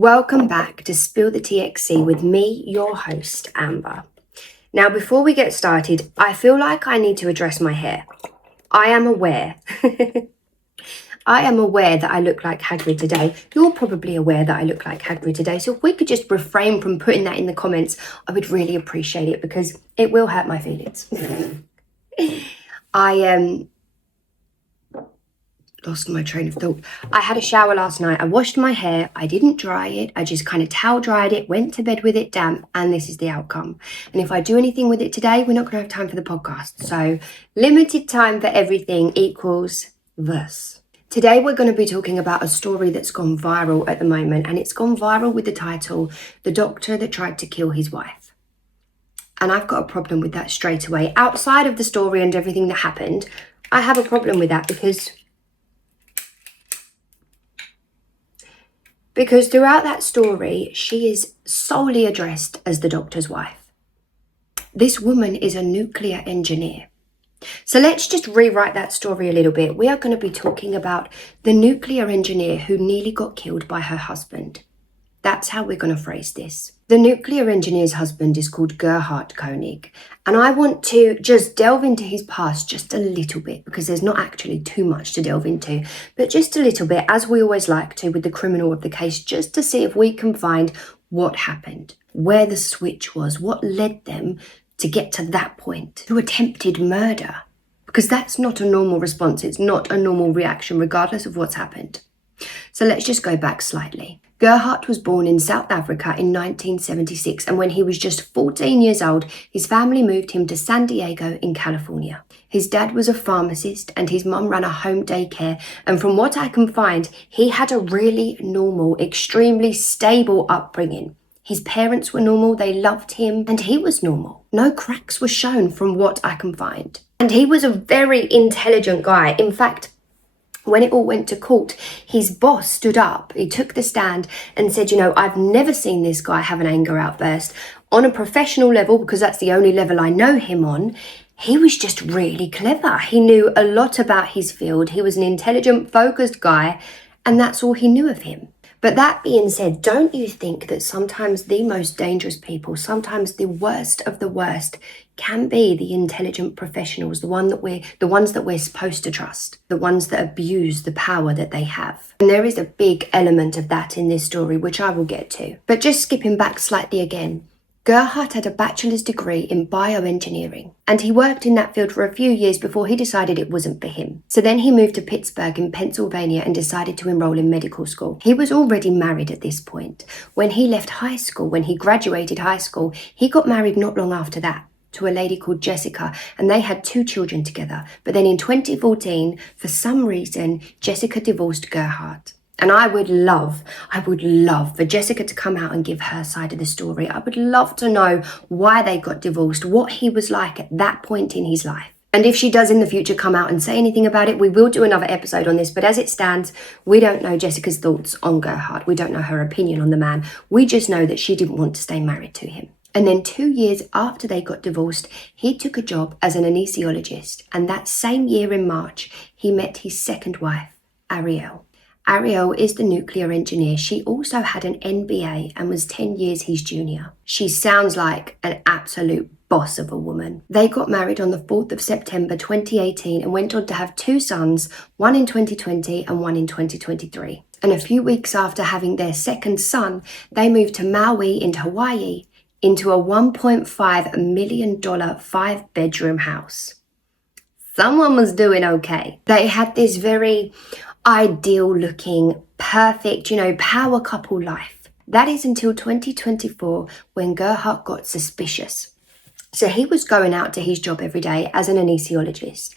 Welcome back to Spill the TXC with me, your host, Amber. Now, before we get started, I feel like I need to address my hair. I am aware. I am aware that I look like Hagrid today. You're probably aware that I look like Hagrid today. So if we could just refrain from putting that in the comments, I would really appreciate it because it will hurt my feelings. I lost my train of thought. I had a shower last night. I washed my hair. I didn't dry it. I just kind of towel dried it, went to bed with it damp, and this is the outcome. And if I do anything with it today, we're not going to have time for the podcast. So limited time for everything equals this. Today we're going to be talking about a story that's gone viral at the moment, and it's gone viral with the title, The Doctor That Tried to Kill His Wife. And I've got a problem with that straight away. Outside of the story and everything that happened, I have a problem with that because throughout that story, she is solely addressed as the doctor's wife. This woman is a nuclear engineer. So let's just rewrite that story a little bit. We are going to be talking about the nuclear engineer who nearly got killed by her husband. That's how we're going to phrase this. The nuclear engineer's husband is called Gerhard Konig, and I want to just delve into his past just a little bit because there's not actually too much to delve into, but just a little bit, as we always like to with the criminal of the case, just to see if we can find what happened, where the switch was, what led them to get to that point, to attempted murder, because that's not a normal response. It's not a normal reaction, regardless of what's happened. So let's just go back slightly. Gerhardt was born in South Africa in 1976, and when he was just 14 years old, his family moved him to San Diego in California. His dad was a pharmacist and his mum ran a home daycare, and from what I can find, he had a really normal, extremely stable upbringing. His parents were normal, they loved him, and he was normal. No cracks were shown from what I can find. And he was a very intelligent guy. In fact, when it all went to court, his boss stood up, he took the stand and said, I've never seen this guy have an anger outburst. On a professional level, because that's the only level I know him on, he was just really clever. He knew a lot about his field. He was an intelligent, focused guy, and that's all he knew of him. But that being said, don't you think that sometimes the most dangerous people, sometimes the worst of the worst, can be the intelligent professionals, the ones that we're supposed to trust, the ones that abuse the power that they have? And there is a big element of that in this story, which I will get to. But just skipping back slightly again, Gerhard had a bachelor's degree in bioengineering, and he worked in that field for a few years before he decided it wasn't for him. So then he moved to Pittsburgh in Pennsylvania and decided to enroll in medical school. He was already married at this point. When he left high school, when he graduated high school, he got married not long after that to a lady called Jessica, and they had 2 children together. But then in 2014, for some reason, Jessica divorced Gerhard. And I would love for Jessica to come out and give her side of the story. I would love to know why they got divorced, what he was like at that point in his life. And if she does in the future come out and say anything about it, we will do another episode on this. But as it stands, we don't know Jessica's thoughts on Gerhard. We don't know her opinion on the man. We just know that she didn't want to stay married to him. And then 2 years after they got divorced, he took a job as an anesthesiologist. And that same year in March, he met his second wife, Arielle. Ariel is the nuclear engineer. She also had an MBA and was 10 years his junior. She sounds like an absolute boss of a woman. They got married on the 4th of September 2018 and went on to have 2 sons, one in 2020 and one in 2023. And a few weeks after having their second son, they moved to Maui in Hawaii into a $1.5 million 5-bedroom house. Someone was doing okay. They had this very ideal looking, perfect, power couple life. That is until 2024 when Gerhard got suspicious. So he was going out to his job every day as an anesthesiologist,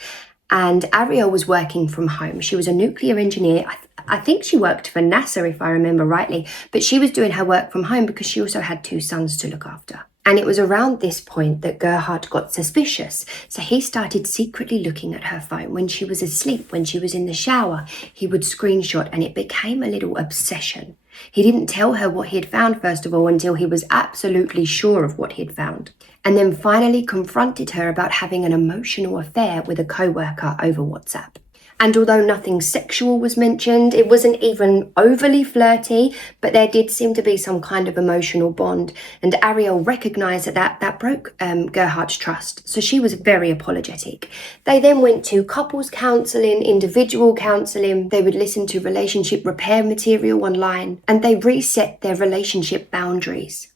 and Ariel was working from home. She was a nuclear engineer. I think she worked for NASA, if I remember rightly, but she was doing her work from home because she also had 2 sons to look after. And it was around this point that Gerhard got suspicious. So he started secretly looking at her phone when she was asleep, when she was in the shower. He would screenshot, and it became a little obsession. He didn't tell her what he had found, first of all, until he was absolutely sure of what he had found. And then finally confronted her about having an emotional affair with a co-worker over WhatsApp. And although nothing sexual was mentioned, it wasn't even overly flirty, but there did seem to be some kind of emotional bond. And Ariel recognised that broke Gerhardt's trust, so she was very apologetic. They then went to couples counselling, individual counselling. They would listen to relationship repair material online, and they reset their relationship boundaries.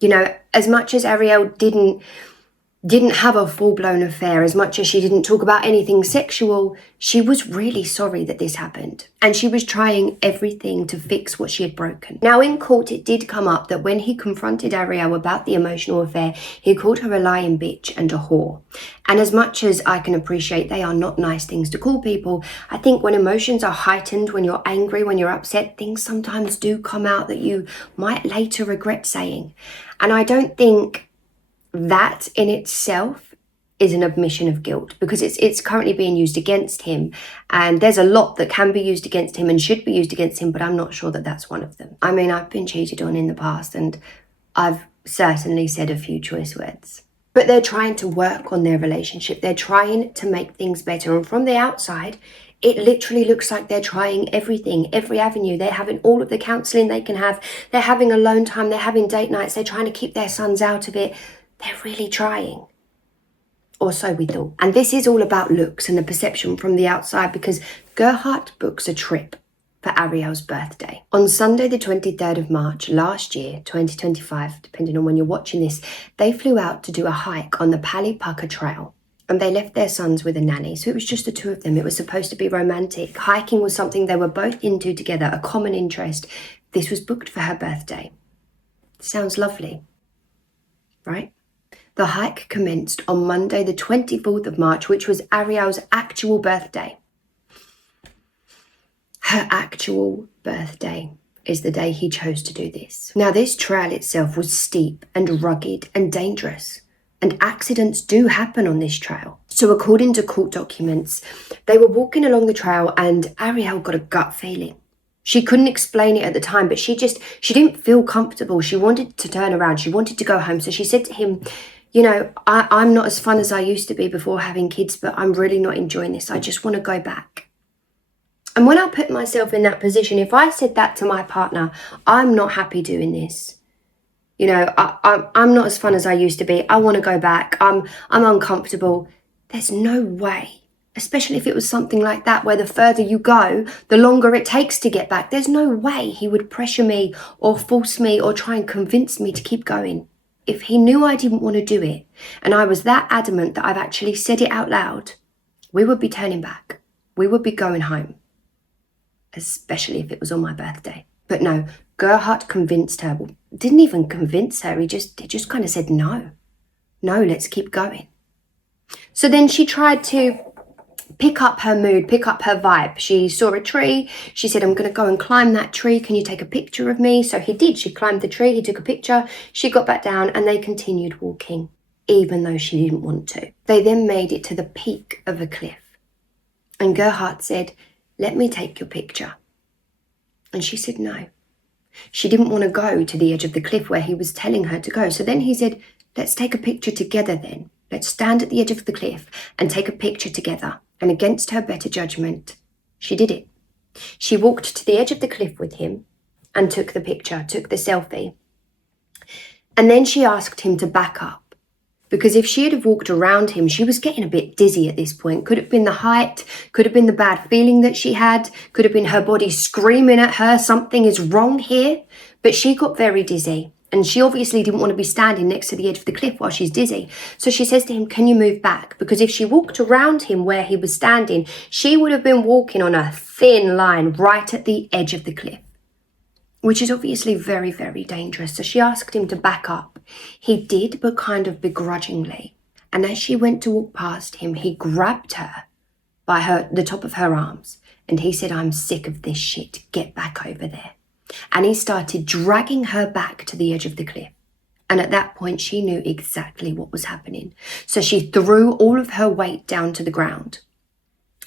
You know, as much as Ariel didn't have a full-blown affair, as much as she didn't talk about anything sexual, she was really sorry that this happened. And she was trying everything to fix what she had broken. Now in court, it did come up that when he confronted Ariel about the emotional affair, he called her a lying bitch and a whore. And as much as I can appreciate they are not nice things to call people, I think when emotions are heightened, when you're angry, when you're upset, things sometimes do come out that you might later regret saying. And I don't think that in itself is an admission of guilt, because it's currently being used against him, and there's a lot that can be used against him and should be used against him, but I'm not sure that that's one of them. I mean, I've been cheated on in the past, and I've certainly said a few choice words. But they're trying to work on their relationship. They're trying to make things better, and from the outside, it literally looks like they're trying everything, every avenue. They're having all of the counselling they can have. They're having alone time. They're having date nights. They're trying to keep their sons out of it. They're really trying. Or so we thought. And this is all about looks and the perception from the outside, because Gerhardt books a trip for Ariel's birthday. On Sunday the 23rd of March last year, 2025, depending on when you're watching this, they flew out to do a hike on the Palipaka Trail. And they left their sons with a nanny. So it was just the two of them. It was supposed to be romantic. Hiking was something they were both into together, a common interest. This was booked for her birthday. Sounds lovely, right? The hike commenced on Monday the 24th of March, which was Ariel's actual birthday. Her actual birthday is the day he chose to do this. Now, this trail itself was steep and rugged and dangerous, and accidents do happen on this trail. So according to court documents, they were walking along the trail and Ariel got a gut feeling. She couldn't explain it at the time, but she didn't feel comfortable. She wanted to turn around. She wanted to go home. So she said to him, you know, I'm not as fun as I used to be before having kids, but I'm really not enjoying this. I just want to go back. And when I put myself in that position, if I said that to my partner, I'm not happy doing this. You know, I'm not as fun as I used to be. I want to go back. I'm uncomfortable. There's no way, especially if it was something like that, where the further you go, the longer it takes to get back. There's no way he would pressure me or force me or try and convince me to keep going. If he knew I didn't want to do it, and I was that adamant that I've actually said it out loud, we would be turning back. We would be going home, especially if it was on my birthday. But no, Gerhardt convinced her. Well, didn't even convince her. He just kind of said, no, let's keep going. So then she tried to pick up her mood, pick up her vibe. She saw a tree. She said, I'm going to go and climb that tree. Can you take a picture of me? So he did. She climbed the tree. He took a picture. She got back down and they continued walking, even though she didn't want to. They then made it to the peak of a cliff. And Gerhardt said, let me take your picture. And she said no. She didn't want to go to the edge of the cliff where he was telling her to go. So then he said, let's take a picture together then. Let's stand at the edge of the cliff and take a picture together. And against her better judgment, she did it. She walked to the edge of the cliff with him and took the picture, took the selfie. And then she asked him to back up, because if she had walked around him, she was getting a bit dizzy at this point. Could have been the height, could have been the bad feeling that she had, could have been her body screaming at her, something is wrong here. But she got very dizzy. And she obviously didn't want to be standing next to the edge of the cliff while she's dizzy. So she says to him, can you move back? Because if she walked around him where he was standing, she would have been walking on a thin line right at the edge of the cliff, which is obviously very, very dangerous. So she asked him to back up. He did, but kind of begrudgingly. And as she went to walk past him, he grabbed her by the top of her arms. And he said, I'm sick of this shit. Get back over there. And he started dragging her back to the edge of the cliff. And at that point, she knew exactly what was happening. So she threw all of her weight down to the ground.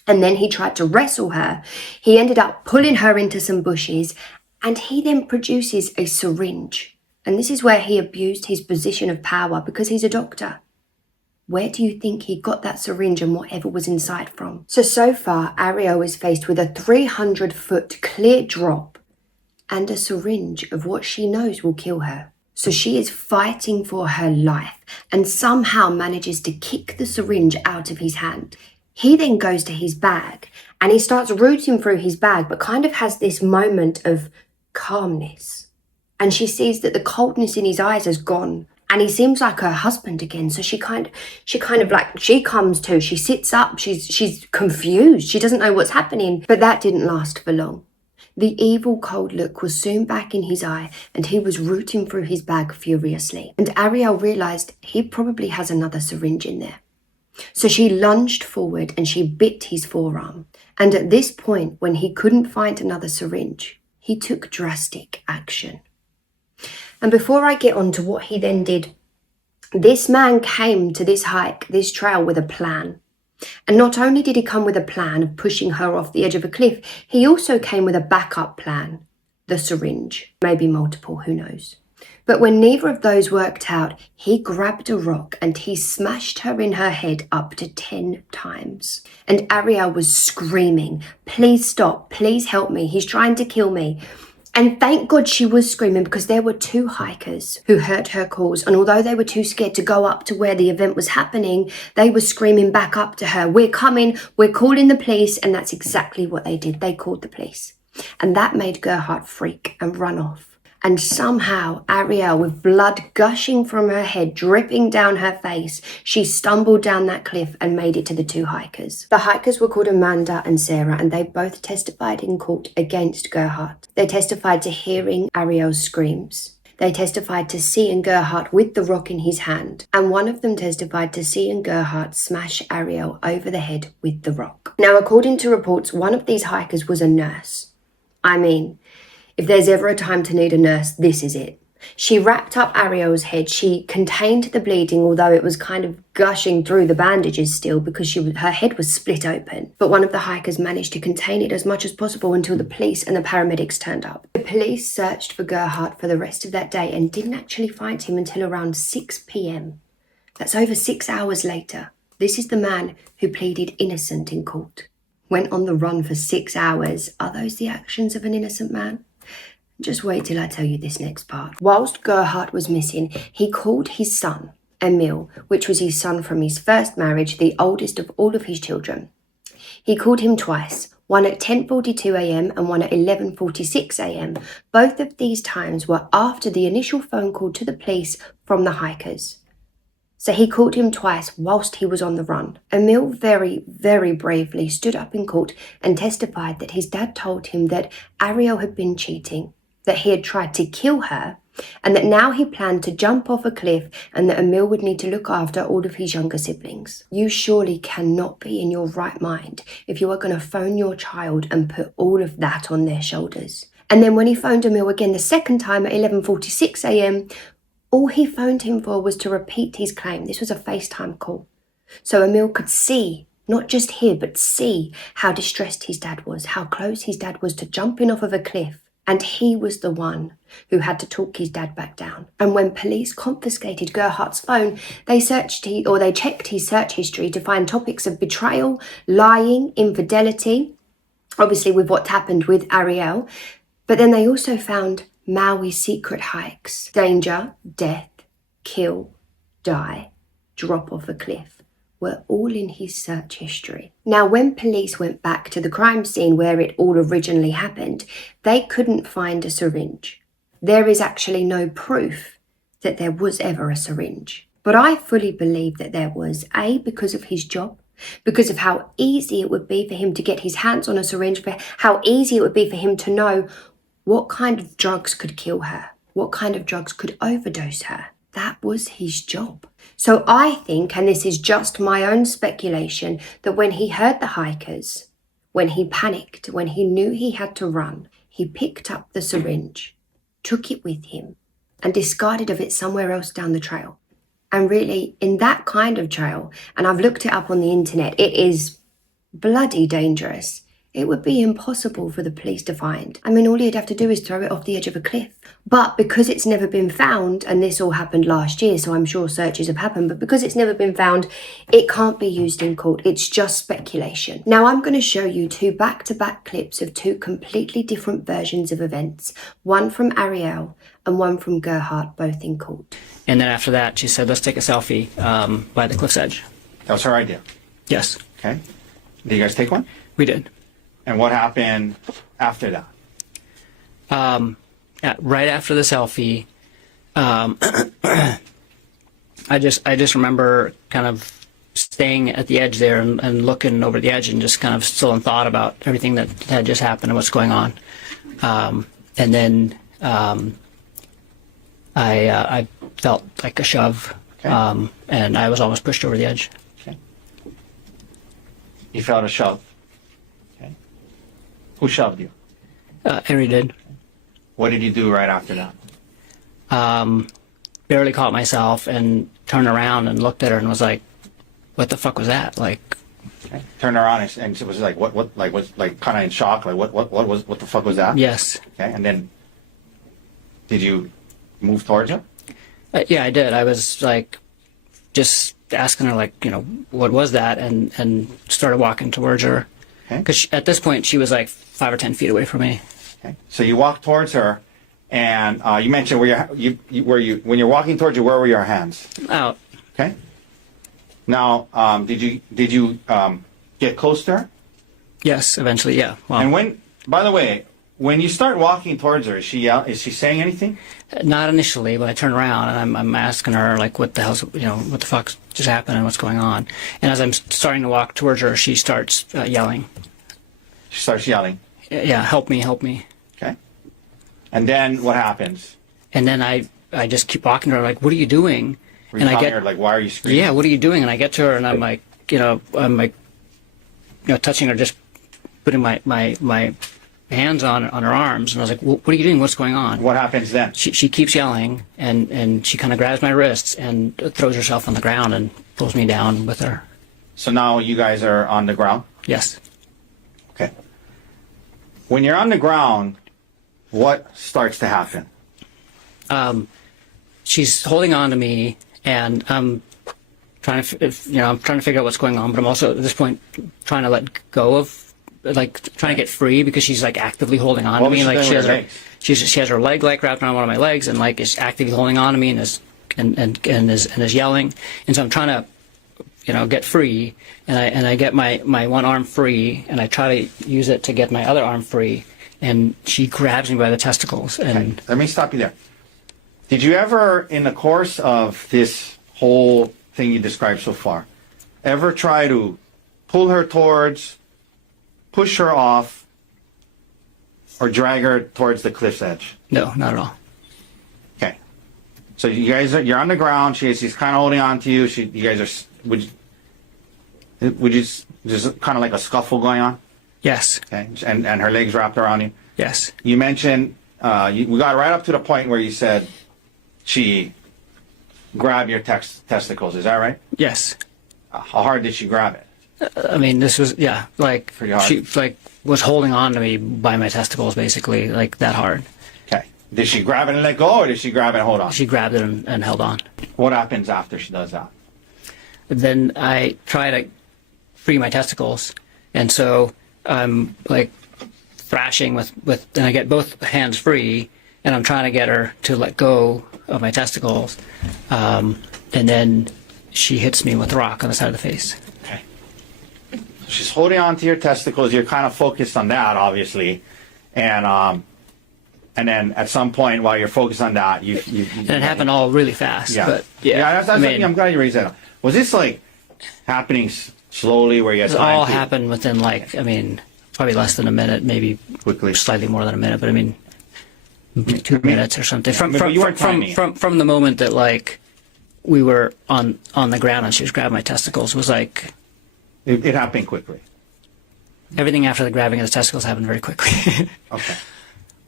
And then he tried to wrestle her. He ended up pulling her into some bushes. And he then produces a syringe. And this is where he abused his position of power, because he's a doctor. Where do you think he got that syringe and whatever was inside from? So far, Ariel is faced with a 300-foot clear drop and a syringe of what she knows will kill her. So she is fighting for her life and somehow manages to kick the syringe out of his hand. He then goes to his bag and he starts rooting through his bag, but kind of has this moment of calmness. And she sees that the coldness in his eyes has gone. And he seems like her husband again. So she comes to, she sits up, she's confused. She doesn't know what's happening. But that didn't last for long. The evil cold look was soon back in his eye and he was rooting through his bag furiously. And Ariel realised he probably has another syringe in there. So she lunged forward and she bit his forearm. And at this point, when he couldn't find another syringe, he took drastic action. And before I get on to what he then did, this man came to this hike, this trail with a plan. And not only did he come with a plan of pushing her off the edge of a cliff, he also came with a backup plan, the syringe, maybe multiple, who knows. But when neither of those worked out, he grabbed a rock and he smashed her in her head up to 10 times. And Ariel was screaming, "Please stop, please help me, he's trying to kill me." And thank God she was screaming, because there were 2 hikers who heard her calls. And although they were too scared to go up to where the event was happening, they were screaming back up to her, "We're coming, we're calling the police." And that's exactly what they did. They called the police. And that made Gerhard freak and run off. And somehow Ariel, with blood gushing from her head, dripping down her face, she stumbled down that cliff and made it to the 2 hikers. The hikers were called Amanda and Sarah, and they both testified in court against Gerhardt. They testified to hearing Ariel's screams. They testified to seeing Gerhardt with the rock in his hand. And one of them testified to seeing Gerhardt smash Ariel over the head with the rock. Now, according to reports, one of these hikers was a nurse. I mean, if there's ever a time to need a nurse, this is it. She wrapped up Ariel's head. She contained the bleeding, although it was kind of gushing through the bandages still, because her head was split open. But one of the hikers managed to contain it as much as possible until the police and the paramedics turned up. The police searched for Gerhard for the rest of that day and didn't actually find him until around 6 p.m. That's over 6 hours later. This is the man who pleaded innocent in court. Went on the run for 6 hours. Are those the actions of an innocent man? Just wait till I tell you this next part. Whilst Gerhard was missing, he called his son, Emil, which was his son from his first marriage, the oldest of all of his children. He called him twice, one at 10:42 a.m. and one at 11:46 a.m. Both of these times were after the initial phone call to the police from the hikers. So he called him twice whilst he was on the run. Emil very, very bravely stood up in court and testified that his dad told him that Ariel had been cheating, that he had tried to kill her, and that now he planned to jump off a cliff and that Emil would need to look after all of his younger siblings. You surely cannot be in your right mind if you are going to phone your child and put all of that on their shoulders. And then when he phoned Emil again the second time at 11:46 a.m, all he phoned him for was to repeat his claim. This was a FaceTime call. So Emil could see, not just hear, but see how distressed his dad was, how close his dad was to jumping off of a cliff. And he was the one who had to talk his dad back down. And when police confiscated Gerhardt's phone, they checked his search history to find topics of betrayal, lying, infidelity, obviously with what happened with Arielle. But then they also found Maui secret hikes, danger, death, kill, die, drop off a cliff, were all in his search history. Now, when police went back to the crime scene where it all originally happened, they couldn't find a syringe. There is actually no proof that there was ever a syringe. But I fully believe that there was, A, because of his job, because of how easy it would be for him to get his hands on a syringe, for how easy it would be for him to know what kind of drugs could kill her, what kind of drugs could overdose her. That was his job. So I think, and this is just my own speculation, that when he heard the hikers, when he panicked, when he knew he had to run, he picked up the syringe, took it with him, and discarded of it somewhere else down the trail. And really, in that kind of trail, and I've looked it up on the internet, it is bloody dangerous. it would be impossible for the police to find. I mean, all he'd have to do is throw it off the edge of a cliff. But because it's never been found, and this all happened last year, so I'm sure searches have happened, but because it's never been found, it can't be used in court. It's just speculation. Now, I'm going to show you two back-to-back clips of two completely different versions of events, one from Arielle and one from Gerhard, both in court. And then after that, she said, let's take a selfie by the cliff's edge. That was her idea. Yes. Okay. Did you guys take one? We did. And what happened after that? Right after the selfie, I just remember kind of staying at the edge there and looking over the edge and just kind of still in thought about everything that had just happened and what's going on. And then I felt like a shove, Okay. and I was almost pushed over the edge. Okay. You felt a shove. Okay. Who shoved you? Henry did. What did you do right after that? Barely caught myself and turned around and looked at her and was like, what the fuck was that? Like, Okay. Turned around and it was like what was like kind of in shock, like what the fuck was that? yes. Okay. And then did you move towards her? Yeah, I did. I was like, just asking her, like, what was that? And started walking towards her. Okay. Because at this point, she was like 5 or 10 feet away from me. Okay. So you walked towards her, and you mentioned when you're walking towards her, where were your hands? Out. Okay. Now, did you get close to her? Yes, eventually, yeah. Well, And by the way, when you start walking towards her, is she saying anything? not initially, but I turn around and I'm asking her, like, what the hell's, what the fuck just happened and what's going on? And as I'm starting to walk towards her, she starts yelling. She starts yelling. Yeah, help me, help me. Okay. And then what happens? And then I just keep walking to her, like, what are you doing? Were you And I telling get, her, like, why are you screaming? yeah, what are you doing? And I get to her and I'm like, touching her, just putting my hands on her arms. And I was like, what are you doing? What's going on? What happens then? She keeps yelling and she kind of grabs my wrists and throws herself on the ground and pulls me down with her. So now you guys are on the ground? Yes. Okay. When you're on the ground, what starts to happen? She's holding on to me, and I'm trying to, I'm trying to figure out what's going on, but I'm also at this point trying to let go of, like, trying to get free because she's like actively holding on to me. Like she has her leg like wrapped around one of my legs and like is actively holding on to me and is yelling. And so I'm trying to, get free, and I get my one arm free, and I try to use it to get my other arm free, and she grabs me by the testicles. And Okay. Let me stop you there. Did you ever, in the course of this whole thing you described so far, ever try to pull her towards, push her off, or drag her towards the cliff's edge? no, not at all. Okay. So you're on the ground. She's kind of holding on to you. You guys are. Would you just kind of like a scuffle going on? Yes. Okay. And her legs wrapped around you. Yes. You mentioned we got right up to the point where you said she grabbed your testicles. Is that right? Yes. How hard did she grab it? I mean, this was, yeah, like, Pretty hard. she, like, was holding on to me by my testicles, basically, like, that hard. Okay. Did she grab it and let go, or did she grab it and hold on? She grabbed it and held on. What happens after she does that? Then I try to free my testicles, and so I'm, like, thrashing with, and I get both hands free, and I'm trying to get her to let go of my testicles, and then she hits me with a rock on the side of the face. Okay. She's holding on to your testicles. You're kind of focused on that, obviously, and then at some point while you're focused on that, you And it happened all really fast. Yeah. But yeah, That's I mean, I'm glad you raised that up. Was this like happening slowly, where you had it time all to happened within, like, I mean, probably less than a minute, maybe quickly? slightly more than a minute, but I mean, 2 minutes or something. but you weren't timing it. From the moment that, like, we were on the ground and she was grabbing my testicles, was like, It happened quickly. everything after the grabbing of the testicles happened very quickly. Okay.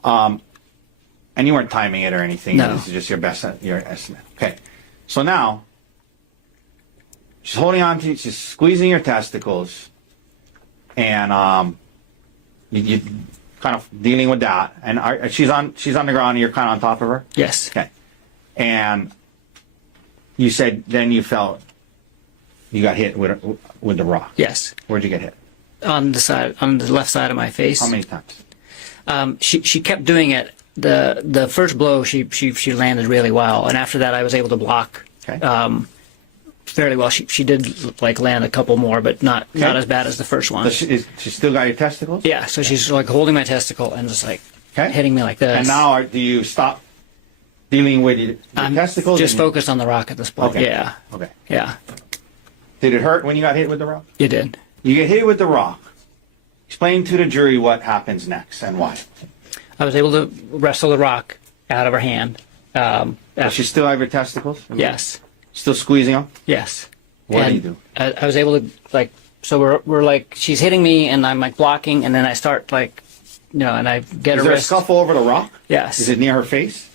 And you weren't timing it or anything. No. This is just your estimate. Okay. So now she's holding on to you, she's squeezing your testicles, and You kind of dealing with that, and she's on the ground, and you're kind of on top of her. Yes. Okay. And you said then you felt you got hit with the rock. Yes. Where'd you get hit? On the left side of my face. How many times? She kept doing it. The first blow she landed really well, and after that I was able to block Okay. fairly well. She did like land a couple more, but not as bad as the first one. So she still got your testicles? Yeah, so she's like holding my testicle and just like Okay. hitting me like this. And now do you stop dealing with your I'm testicles? just and you- focused on the rock at this point. Okay. Yeah, Okay. yeah, Did it hurt when you got hit with the rock? you did. You get hit with the rock. Explain to the jury what happens next and why. I was able to wrestle the rock out of her hand. Does After, she still have your testicles? yes, Still squeezing them? yes. What And do you do? I was able to like. So we're like she's hitting me and I'm like blocking and then I start like, and I get Is her there a wrist. scuffle over the rock? Yes. Is it near her face?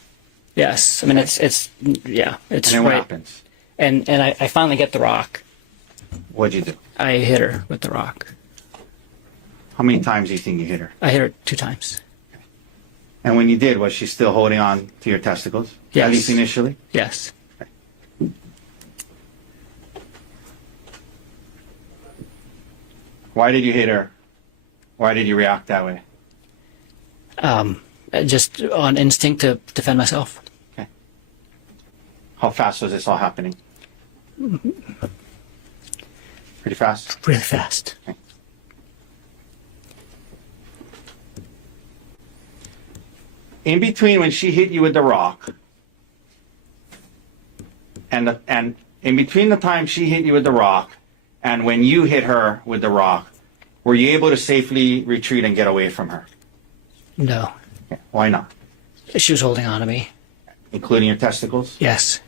Yes. I mean it's it's And then right. what happens? And I finally get the rock. What'd you do? I hit her with the rock. How many times do you think you hit her? I hit her 2 times. And when you did, was she still holding on to your testicles? Yes. At least initially? Yes. Why did you hit her? Why did you react that way? Just on instinct to defend myself. Okay. How fast was this all happening? Pretty fast? Really fast. In between when she hit you with the rock and in between the time she hit you with the rock and when you hit her with the rock, were you able to safely retreat and get away from her? No. Okay. Why not? She was holding on to me. Including your testicles? Yes.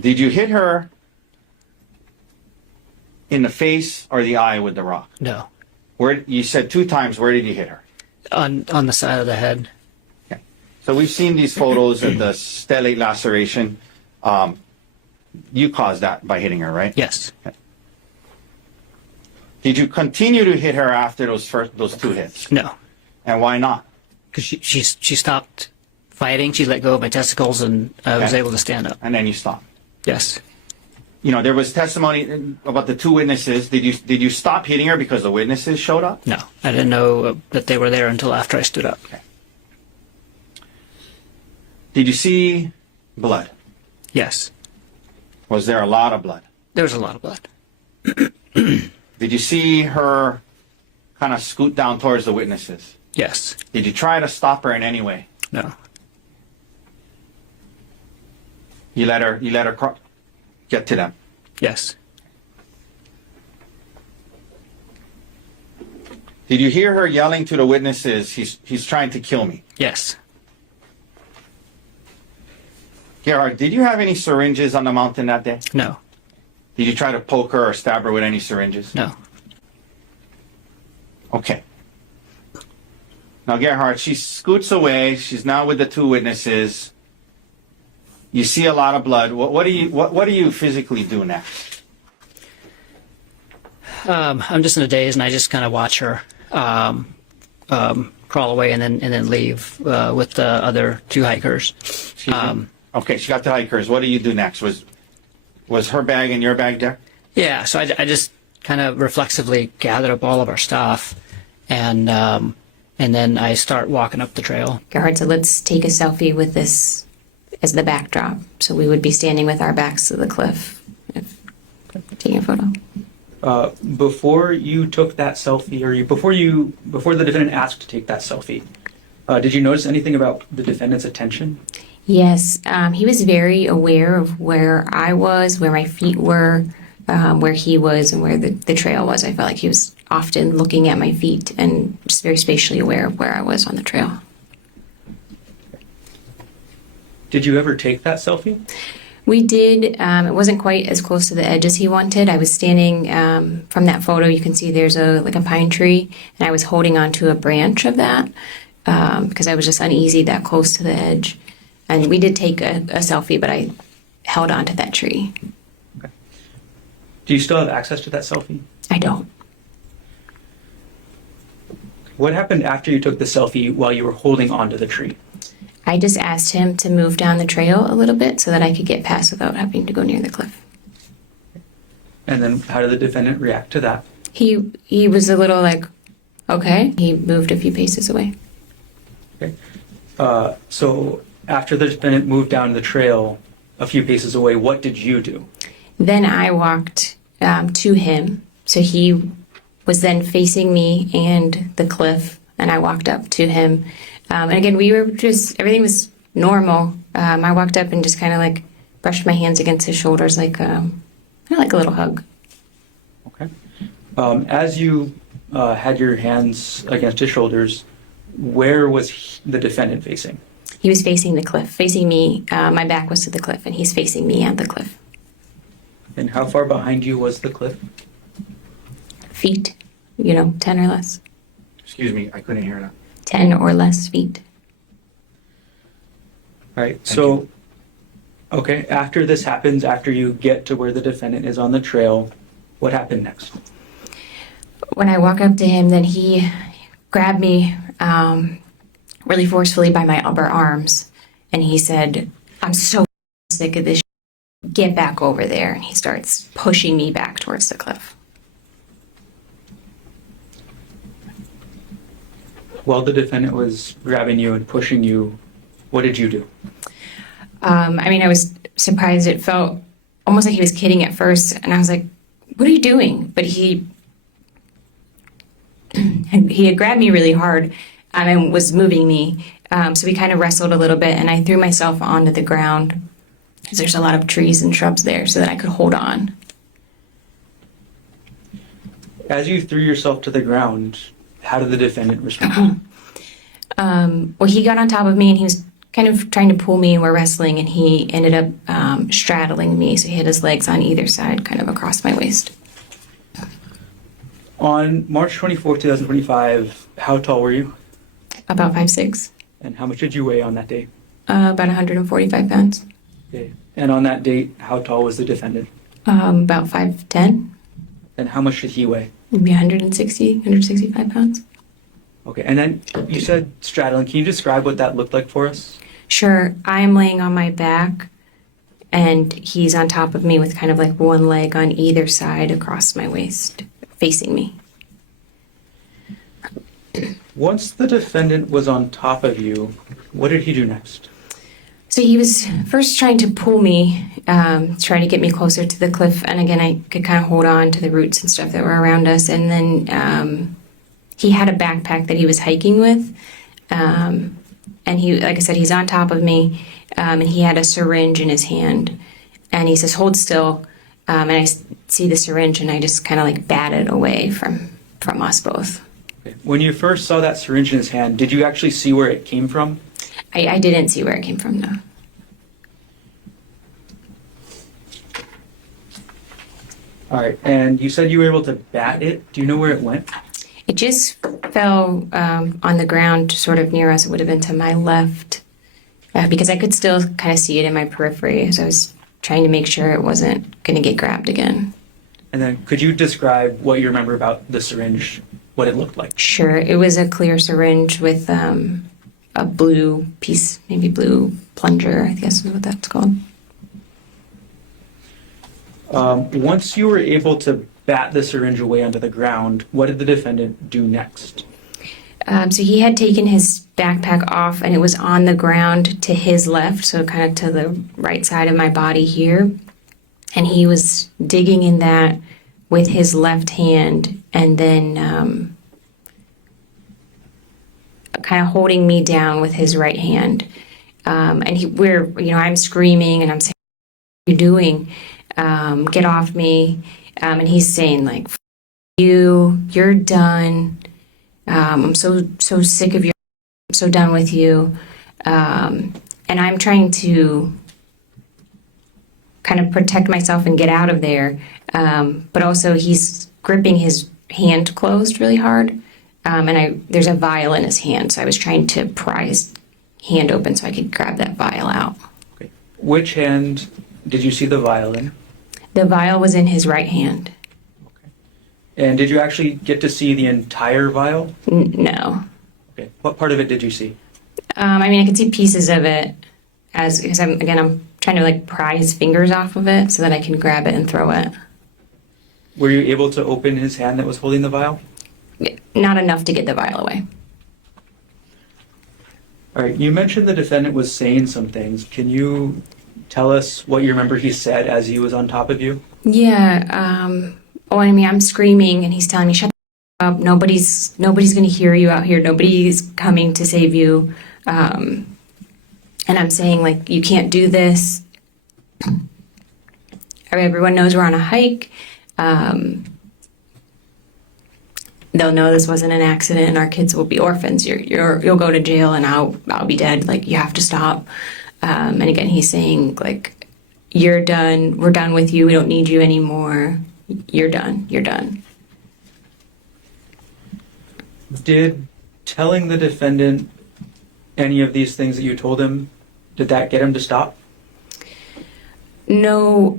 Did you hit her in the face or the eye with the rock? No. Where you said 2 times, where did you hit her? On the side of the head. Okay. So we've seen these photos of the stellate laceration. You caused that by hitting her, right? Yes. Did you continue to hit her after those 2 hits? No. And why not? Because she stopped fighting. She let go of my testicles and I was Okay. able to stand up. And then you stopped. Yes. There was testimony about the 2 witnesses. Did you stop hitting her because the witnesses showed up? No. I didn't know that they were there until after I stood up. Okay. Did you see blood? Yes. Was there a lot of blood? There was a lot of blood. Did you see her kind of scoot down towards the witnesses? Yes. Did you try to stop her in any way? No. You let her get to them. Yes. Did you hear her yelling to the witnesses, he's trying to kill me? Yes. Gerhard, did you have any syringes on the mountain that day? No. Did you try to poke her or stab her with any syringes? No. Okay. Now, Gerhard, she scoots away. She's now with the 2 witnesses. You see a lot of blood. What do you physically do next? I'm just in a daze and I just kind of watch her crawl away and then leave with the other 2 hikers. Excuse me? Okay, she got the hikers. What do you do next? Was her bag and your bag there? Yeah, so I just kind of reflexively gathered up all of our stuff, and then I start walking up the trail. Gerhard said, let's take a selfie with this as the backdrop. So we would be standing with our backs to the cliff, taking a photo. Before you took that selfie, or before the defendant asked to take that selfie, did you notice anything about the defendant's attention? Yes, he was very aware of where I was, where my feet were, where he was, and where the trail was. I felt like he was often looking at my feet and just very spatially aware of where I was on the trail. Did you ever take that selfie? We did. It wasn't quite as close to the edge as he wanted. I was standing from that photo. You can see there's a pine tree, and I was holding onto a branch of that because I was just uneasy that close to the edge. And we did take a selfie, but I held onto that tree. Okay. Do you still have access to that selfie? I don't. What happened after you took the selfie while you were holding onto the tree? I just asked him to move down the trail a little bit so that I could get past without having to go near the cliff. And then how did the defendant react to that? He was a little like, okay. He moved a few paces away. Okay. So after the defendant moved down the trail a few paces away, what did you do? Then I walked to him. So he was then facing me and the cliff, and I walked up to him. And again, everything was normal. I walked up and just kind of like brushed my hands against his shoulders, kind of like a little hug. Okay. As you had your hands against his shoulders, where was the defendant facing? He was facing the cliff, facing me. My back was to the cliff, and he's facing me at the cliff. And how far behind you was the cliff? Feet, 10 or less. Excuse me, I couldn't hear that. 10 or less feet. All right. So, okay, after this happens, after you get to where the defendant is on the trail, what happened next? When I walk up to him, then he grabbed me really forcefully by my upper arms, and he said, "I'm so sick of this. Get back over there." And he starts pushing me back towards the cliff. While the defendant was grabbing you and pushing you, what did you do? I was surprised. It felt almost like he was kidding at first, and I was like, "What are you doing?" But he had grabbed me really hard and was moving me. So we kind of wrestled a little bit, and I threw myself onto the ground because there's a lot of trees and shrubs there so that I could hold on. As you threw yourself to the ground, how did the defendant respond? Well, he got on top of me, and he was kind of trying to pull me, and we're wrestling, and he ended up straddling me. So he had his legs on either side, kind of across my waist. On March 24th, 2025, how tall were you? About 5'6". And how much did you weigh on that day? About 145 pounds. Okay. And on that date, how tall was the defendant? About 5'10". And how much did he weigh? Maybe 165 pounds. Okay. And then you said straddling. Can you describe what that looked like for us? Sure. I'm laying on my back, and he's on top of me with kind of like one leg on either side across my waist, facing me. Once the defendant was on top of you, what did he do next? So he was first trying to pull me, try to get me closer to the cliff. And again, I could kind of hold on to the roots and stuff that were around us. And then he had a backpack that he was hiking with. And he, like I said, he's on top of me. And he had a syringe in his hand. And he says, "Hold still." And I see the syringe, and I just kind of like bat it away from us both. Okay. When you first saw that syringe in his hand, did you actually see where it came from? I didn't see where it came from, no. All right. And you said you were able to bat it. Do you know where it went? It just fell on the ground sort of near us. It would have been to my left because I could still kind of see it in my periphery. So I was trying to make sure it wasn't going to get grabbed again. And then could you describe what you remember about the syringe, what it looked like? Sure. It was a clear syringe with a blue piece, maybe blue plunger, I guess is what that's called. Once you were able to bat the syringe away onto the ground, what did the defendant do next? So he had taken his backpack off, and it was on the ground to his left, so kind of to the right side of my body here. And he was digging in that with his left hand, and then kind of holding me down with his right hand. And I'm screaming, and I'm saying, "What are you doing? Get off me." And he's saying, like, "F you're done. I'm so sick of you. I'm so done with you." And I'm trying to kind of protect myself and get out of there. But also he's gripping his hand closed really hard. And there's a vial in his hand. So I was trying to pry his hand open so I could grab that vial out. Okay. Which hand did you see the vial in? The vial was in his right hand. Okay. And did you actually get to see the entire vial? No. Okay. What part of it did you see? I mean, I could see pieces of it because I'm trying to like pry his fingers off of it so that I can grab it and throw it. Were you able to open his hand that was holding the vial? Not enough to get the vial away. All right. You mentioned the defendant was saying some things. Can you tell us what you remember he said as he was on top of you? Yeah. I mean, I'm screaming and he's telling me, shut up. Nobody's going to hear you out here. Nobody's coming to save you. And I'm saying, like, you can't do this. Everyone knows we're on a hike. They'll know this wasn't an accident and our kids will be orphans. You'll go to jail and I'll be dead. Like, you have to stop. And again, he's saying, like, you're done. We're done with you. We don't need you anymore. You're done. You're done. Did telling the defendant any of these things that you told him, did that get him to stop? No,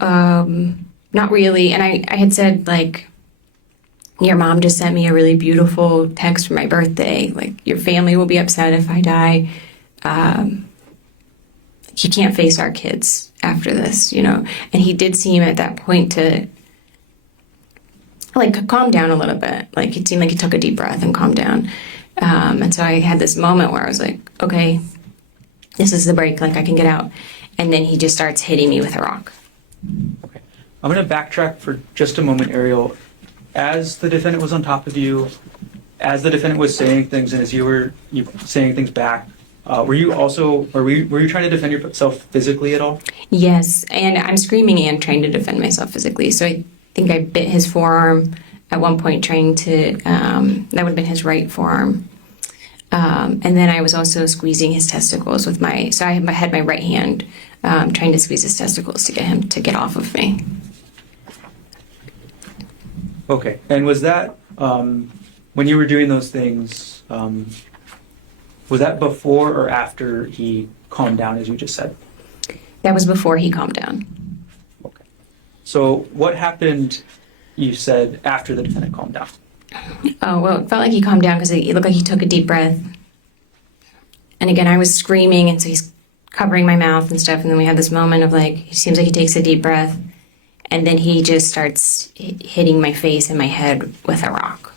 not really. And I had said, like, your mom just sent me a really beautiful text for my birthday. Like, your family will be upset if I die. He can't face our kids after this, you know. And he did seem at that point to, like, calm down a little bit. Like, it seemed like he took a deep breath and calmed down. And so I had this moment where I was like, okay, this is the break. Like, I can get out. And then he just starts hitting me with a rock. Okay. I'm going to backtrack for just a moment, Ariel. As the defendant was on top of you, as the defendant was saying things, and as you were saying things back, were you trying to defend yourself physically at all? Yes, and I'm screaming and trying to defend myself physically. So I think I bit his forearm at one point, trying to, that would have been his right forearm. And then I was also squeezing his testicles with so I had my right hand trying to squeeze his testicles to get him to get off of me. Okay. And was that, when you were doing those things, was that before or after he calmed down, as you just said? That was before he calmed down. Okay. So what happened, you said, after the defendant calmed down? Oh, well, it felt like he calmed down because it looked like he took a deep breath. And again, I was screaming, and so he's covering my mouth and stuff. And then we had this moment of, like, it seems like he takes a deep breath. And then he just starts hitting my face and my head with a rock.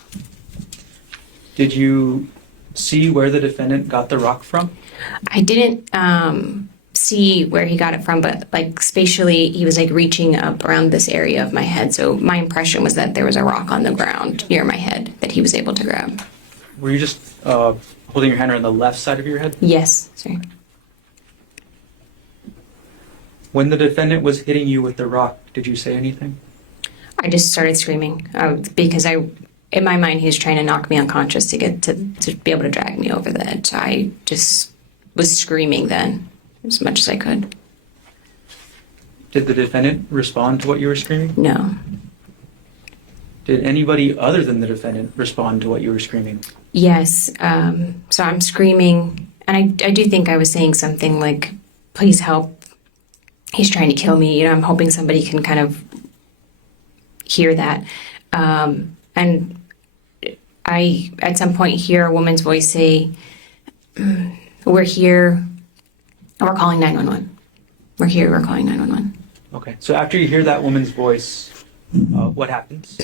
Did you see where the defendant got the rock from? I didn't see where he got it from, but, like, spatially, he was, like, reaching up around this area of my head. So my impression was that there was a rock on the ground near my head that he was able to grab. Were you just holding your hand around the left side of your head? Yes, sorry. When the defendant was hitting you with the rock, did you say anything? I just started screaming because in my mind, he was trying to knock me unconscious to get to be able to drag me over the edge. I just was screaming then as much as I could. Did the defendant respond to what you were screaming? No. Did anybody other than the defendant respond to what you were screaming? Yes. So I'm screaming, and I do think I was saying something like, please help. He's trying to kill me. You know, I'm hoping somebody can kind of hear that. And I, at some point, hear a woman's voice say, we're here, we're calling 911. We're here, we're calling 911. Okay. So after you hear that woman's voice, what happens?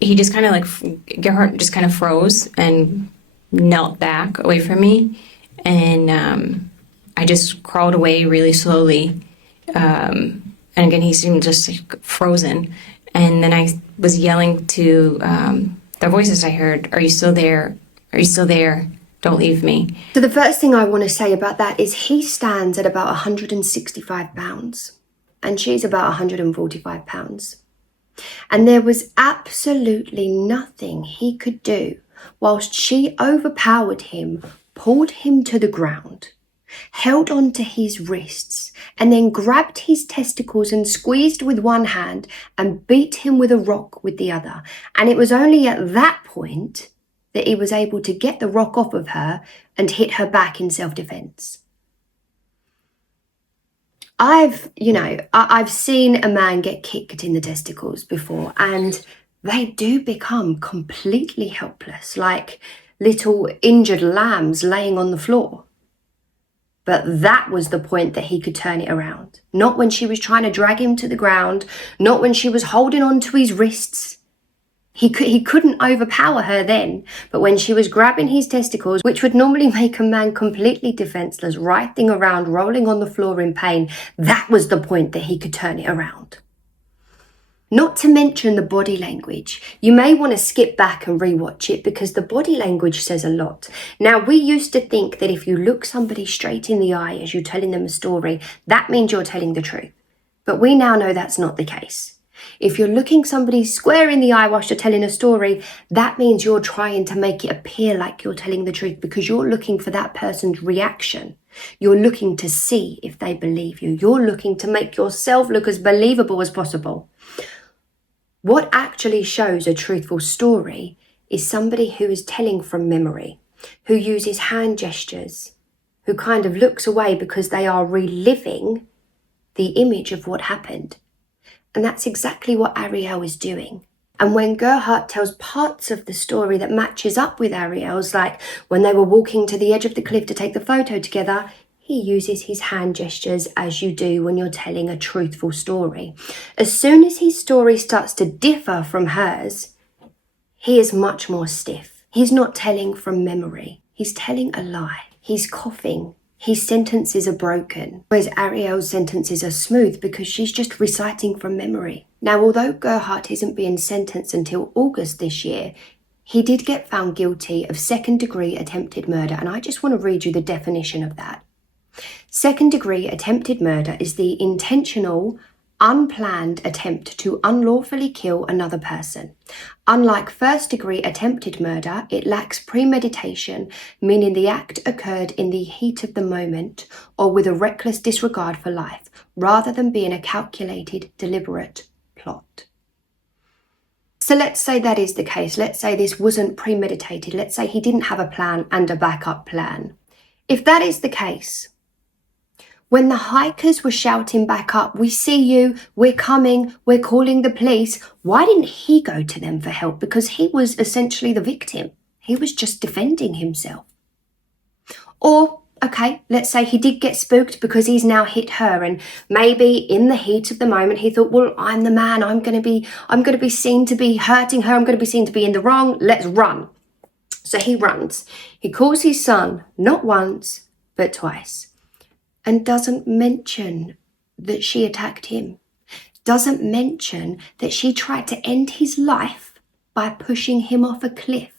He just kind of Gerhard just kind of froze and knelt back away from me. And I just crawled away really slowly. And again, he seemed just frozen. And then I was yelling to the voices I heard, are you still there? Are you still there? Don't leave me. So the first thing I want to say about that is he stands at about 165 pounds and she's about 145 pounds. And there was absolutely nothing he could do whilst she overpowered him, pulled him to the ground, held on to his wrists, and then grabbed his testicles and squeezed with one hand and beat him with a rock with the other. And it was only at that point that he was able to get the rock off of her and hit her back in self-defense. I've seen a man get kicked in the testicles before, and they do become completely helpless, like little injured lambs laying on the floor. But that was the point that he could turn it around. Not when she was trying to drag him to the ground, not when she was holding on to his wrists. He couldn't overpower her then, but when she was grabbing his testicles, which would normally make a man completely defenseless, writhing around, rolling on the floor in pain, that was the point that he could turn it around. Not to mention the body language. You may want to skip back and rewatch it because the body language says a lot. Now, we used to think that if you look somebody straight in the eye as you're telling them a story, that means you're telling the truth. But we now know that's not the case. If you're looking somebody square in the eye whilst you're telling a story, that means you're trying to make it appear like you're telling the truth because you're looking for that person's reaction. You're looking to see if they believe you. You're looking to make yourself look as believable as possible. What actually shows a truthful story is somebody who is telling from memory, who uses hand gestures, who kind of looks away because they are reliving the image of what happened. And that's exactly what Arielle is doing. And when Gerhardt tells parts of the story that matches up with Arielle's, like when they were walking to the edge of the cliff to take the photo together, he uses his hand gestures as you do when you're telling a truthful story. As soon as his story starts to differ from hers, he is much more stiff. He's not telling from memory. He's telling a lie. He's coughing. His sentences are broken, whereas Arielle's sentences are smooth because she's just reciting from memory. Now, although Gerhardt isn't being sentenced until August this year, he did get found guilty of second-degree attempted murder, and I just want to read you the definition of that. Second-degree attempted murder is the intentional, unplanned attempt to unlawfully kill another person. Unlike first-degree attempted murder, it lacks premeditation, meaning the act occurred in the heat of the moment or with a reckless disregard for life, rather than being a calculated, deliberate plot. So let's say that is the case. Let's say this wasn't premeditated. Let's say he didn't have a plan and a backup plan. If that is the case, when the hikers were shouting back up, "We see you, we're coming, we're calling the police," why didn't he go to them for help? Because he was essentially the victim. He was just defending himself. Or, okay, let's say he did get spooked because he's now hit her, and maybe in the heat of the moment he thought, well, I'm the man, I'm going to be seen to be hurting her, I'm going to be seen to be in the wrong, let's run. So he runs. He calls his son, not once, but twice. And doesn't mention that she attacked him. Doesn't mention that she tried to end his life by pushing him off a cliff.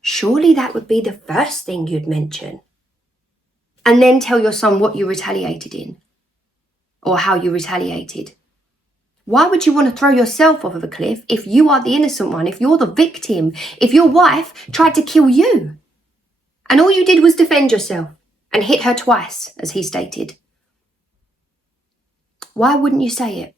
Surely that would be the first thing you'd mention. And then tell your son what you retaliated in. Or how you retaliated. Why would you want to throw yourself off of a cliff if you are the innocent one, if you're the victim, if your wife tried to kill you? And all you did was defend yourself. And hit her twice, as he stated. Why wouldn't you say it?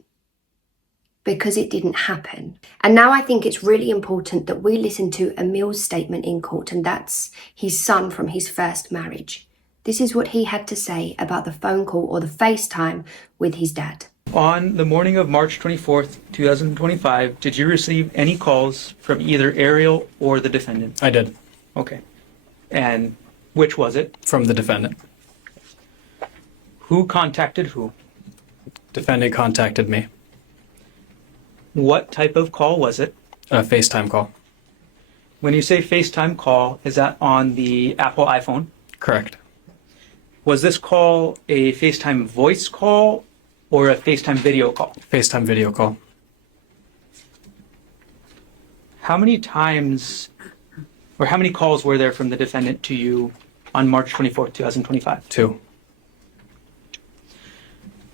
Because it didn't happen. And now I think it's really important that we listen to Emil's statement in court, and that's his son from his first marriage. This is what he had to say about the phone call or the FaceTime with his dad. On the morning of March 24th, 2025, did you receive any calls from either Ariel or the defendant? I did. Okay. And which was it? From the defendant. Who contacted who? Defendant contacted me. What type of call was it? A FaceTime call. When you say FaceTime call, is that on the Apple iPhone? Correct. Was this call a FaceTime voice call or a FaceTime video call? FaceTime video call. How many times or how many calls were there from the defendant to you on March 24th, 2025? 2.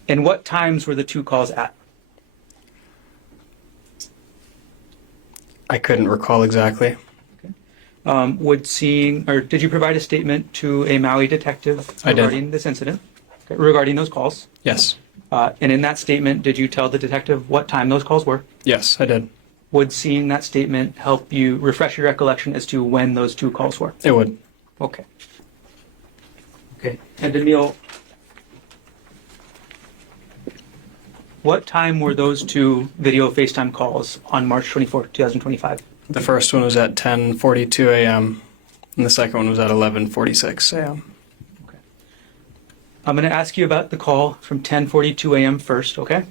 And what times were the 2 calls at? I couldn't recall exactly. Did you provide a statement to a Maui detective I did. regarding this incident? Okay, regarding those calls? Yes. And in that statement, did you tell the detective what time those calls were? Yes, I did. Would seeing that statement help you refresh your recollection as to when those 2 calls were? It would. Okay. Okay. And Emil, What time were those two video FaceTime calls on March 24th, 2025? The first one was at 10:42 a.m. and the second one was at 11:46 a.m. I'm going to ask you about the call from 10:42 a.m. first, okay?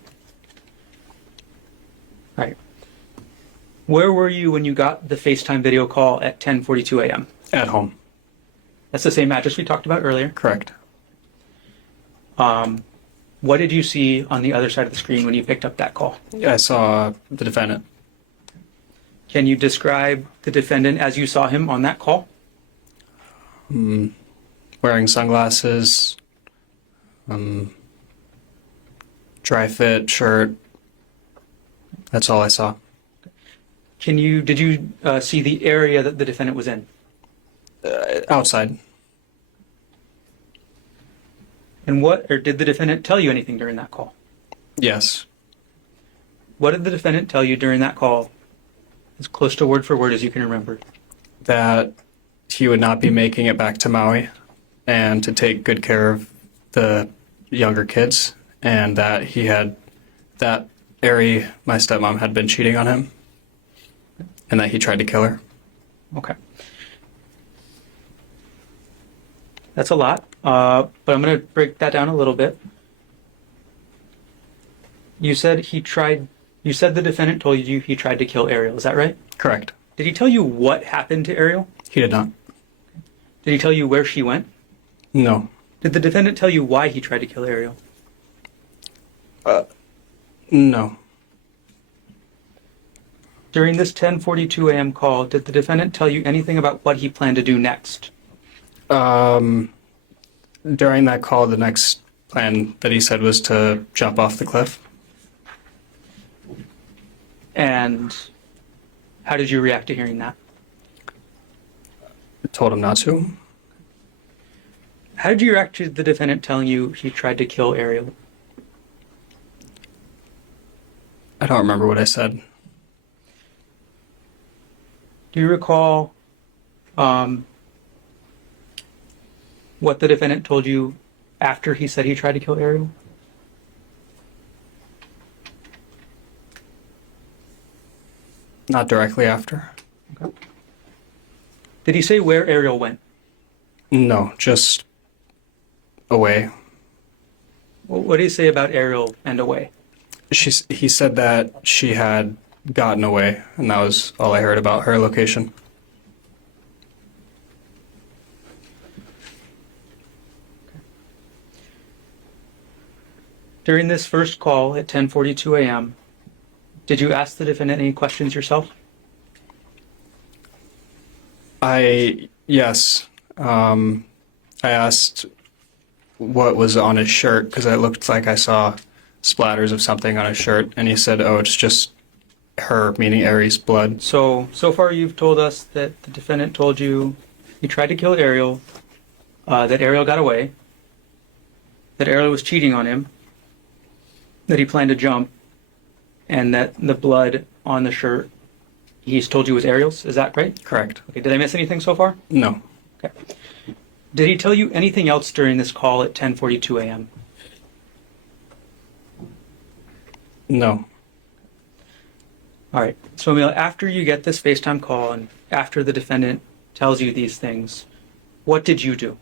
All right. Where were you when you got the FaceTime video call at 10:42 a.m.? At home. That's the same address we talked about earlier. Correct. What did you see on the other side of the screen when you picked up that call? I saw the defendant. Can you describe the defendant as you saw him on that call? Wearing sunglasses, dry fit shirt. That's all I saw. Did you see the area that the defendant was in? Outside. And did the defendant tell you anything during that call? Yes. What did the defendant tell you during that call, as close to word for word as you can remember? That he would not be making it back to Maui and to take good care of the younger kids, and that Ari, my stepmom, had been cheating on him and that he tried to kill her. Okay. That's a lot, but I'm going to break that down a little bit. You said the defendant told you he tried to kill Ariel. Is that right? Correct. Did he tell you what happened to Ariel? He did not. Did he tell you where she went? No. Did the defendant tell you why he tried to kill Ariel? No. During this 10:42 a.m. call, did the defendant tell you anything about what he planned to do next? During that call, the next plan that he said was to jump off the cliff. And how did you react to hearing that? I told him not to. How did you react to the defendant telling you he tried to kill Ariel? I don't remember what I said. Do you recall what the defendant told you after he said he tried to kill Ariel? Not directly after. Okay. Did he say where Ariel went? No, just away. What did he say about Ariel and away? He said that she had gotten away, and that was all I heard about her location. During this first call at 10:42 a.m., did you ask the defendant any questions yourself? Yes. I asked what was on his shirt because it looked like I saw splatters of something on his shirt, and he said, "Oh, it's just her," meaning Ari's blood. So far you've told us that the defendant told you he tried to kill Ariel, that Ariel got away, that Ariel was cheating on him, that he planned to jump, and that the blood on the shirt he's told you was Ariel's. Is that right? Correct. Okay. Did I miss anything so far? No. Okay. Did he tell you anything else during this call at 10:42 a.m.? No. All right. So, Emil, after you get this FaceTime call and after the defendant tells you these things, what did you do?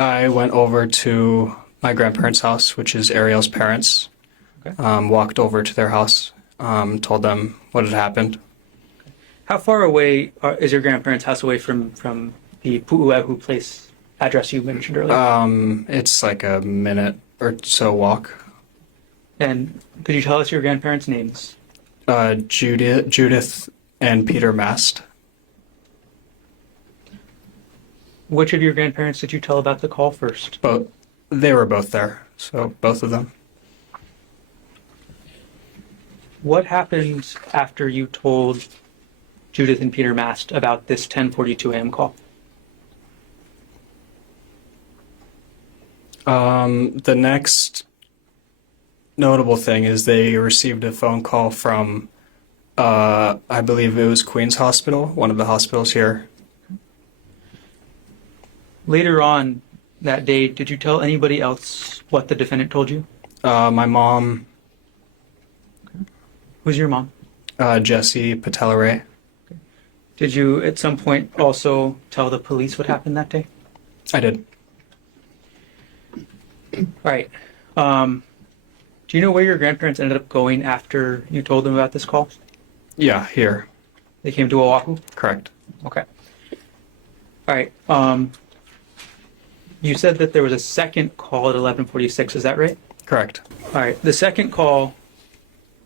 I went over to my grandparents' house, which is Ariel's parents. Okay. Walked over to their house, told them what had happened. How far away is your grandparents' house away from the Pu'uehu place address you mentioned earlier? It's like a minute or so walk. And could you tell us your grandparents' names? Judith and Peter Mast. Which of your grandparents did you tell about the call first? Both. They were both there, so both of them. What happened after you told Judith and Peter Mast about this 10:42 a.m. call? The next notable thing is they received a phone call from, I believe it was Queen's Hospital, one of the hospitals here. Later on that day, did you tell anybody else what the defendant told you? My mom Who's your mom? Jesse Patelare. Did you at some point also tell the police what happened that day? I did. All right. Do you know where your grandparents ended up going after you told them about this call? Yeah, here. They came to Oahu? Correct. Okay. All right. You said that there was a second call at 11:46. Is that right? Correct. All right. The second call,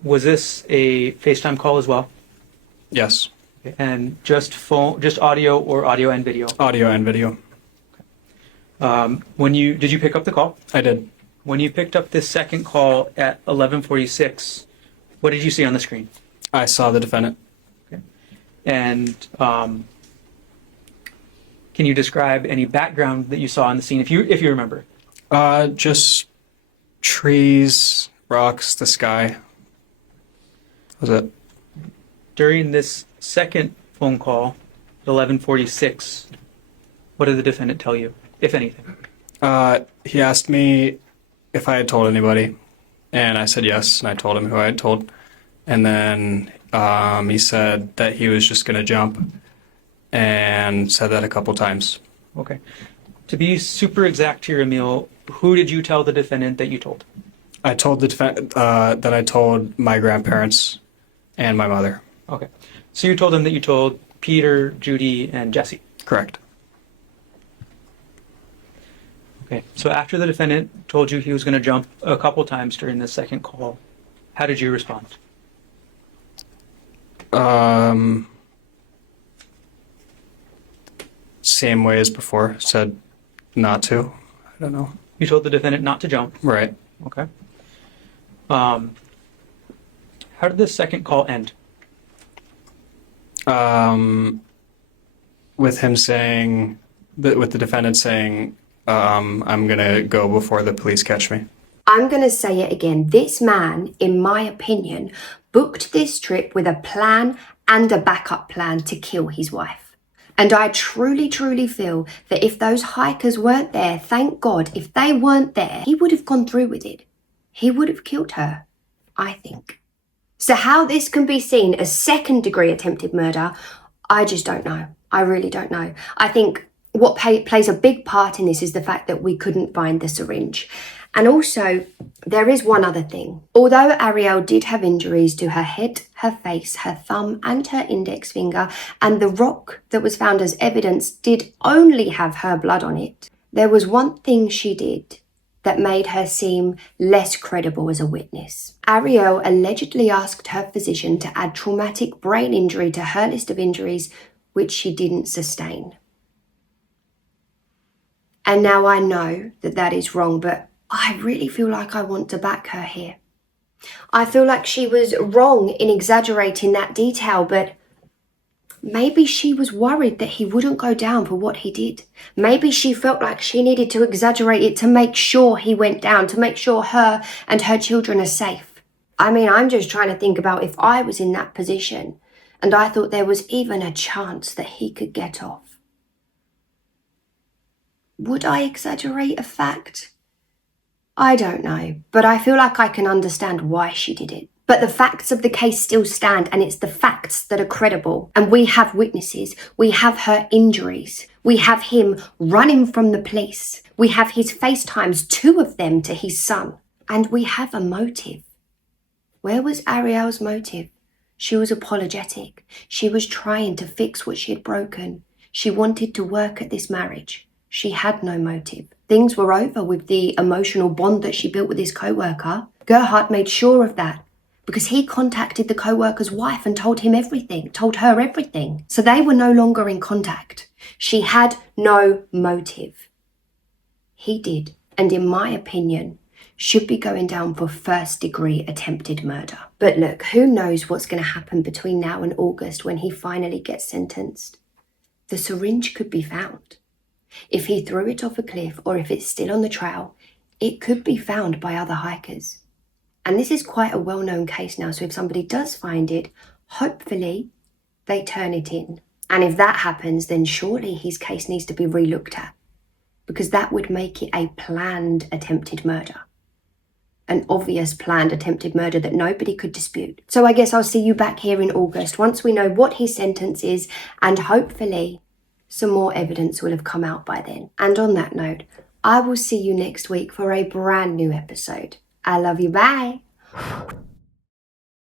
was this a FaceTime call as well? Yes. And just phone, just audio or audio and video? Audio and video. Did you pick up the call? I did. When you picked up this second call at 11:46, what did you see on the screen? I saw the defendant. Okay. And can you describe any background that you saw on the scene, if you remember? Just trees, rocks, the sky. That was it. During this second phone call at 11:46, what did the defendant tell you, if anything? He asked me if I had told anybody, and I said yes, and I told him who I had told. And then he said that he was just going to jump, and said that a couple times. Okay. To be super exact here, Emil, who did you tell the defendant that you told? I told the defendant that I told my grandparents and my mother. Okay. So you told them that you told Peter, Judy, and Jesse. Correct. Okay. So after the defendant told you he was going to jump a couple times during the second call, how did you respond? Same way as before. Said not to. I don't know. You told the defendant not to jump. Right. Okay. How did this second call end? With him saying, with the defendant saying, I'm going to go before the police catch me. I'm going to say it again. This man, in my opinion, booked this trip with a plan and a backup plan to kill his wife. And I truly, truly feel that if those hikers weren't there, thank God, if they weren't there, he would have gone through with it. He would have killed her, I think. So how this can be seen as second-degree attempted murder, I just don't know. I really don't know. I think what plays a big part in this is the fact that we couldn't find the syringe. And also, there is one other thing. Although Arielle did have injuries to her head, her face, her thumb, and her index finger, and the rock that was found as evidence did only have her blood on it, there was one thing she did that made her seem less credible as a witness. Arielle allegedly asked her physician to add traumatic brain injury to her list of injuries, which she didn't sustain. And now I know that that is wrong, but I really feel like I want to back her here. I feel like she was wrong in exaggerating that detail, but maybe she was worried that he wouldn't go down for what he did. Maybe she felt like she needed to exaggerate it to make sure he went down, to make sure her and her children are safe. I mean, I'm just trying to think about if I was in that position and I thought there was even a chance that he could get off. Would I exaggerate a fact? I don't know, but I feel like I can understand why she did it. But the facts of the case still stand, and it's the facts that are credible. And we have witnesses. We have her injuries. We have him running from the police. We have his FaceTimes, 2 of them, to his son. And we have a motive. Where was Arielle's motive? She was apologetic. She was trying to fix what she had broken. She wanted to work at this marriage. She had no motive. Things were over with the emotional bond that she built with his co-worker. Gerhard made sure of that because he contacted the co-worker's wife and told her everything. So they were no longer in contact. She had no motive. He did, and in my opinion, should be going down for first-degree attempted murder. But look, who knows what's going to happen between now and August when he finally gets sentenced? The syringe could be found. If he threw it off a cliff or if it's still on the trail, it could be found by other hikers. And this is quite a well-known case now, so if somebody does find it, hopefully they turn it in. And if that happens, then surely his case needs to be re-looked at, because that would make it a planned attempted murder. an obvious planned attempted murder that nobody could dispute. So I guess I'll see you back here in August once we know what his sentence is, and hopefully some more evidence will have come out by then. And on that note, I will see you next week for a brand new episode. I love you. Bye.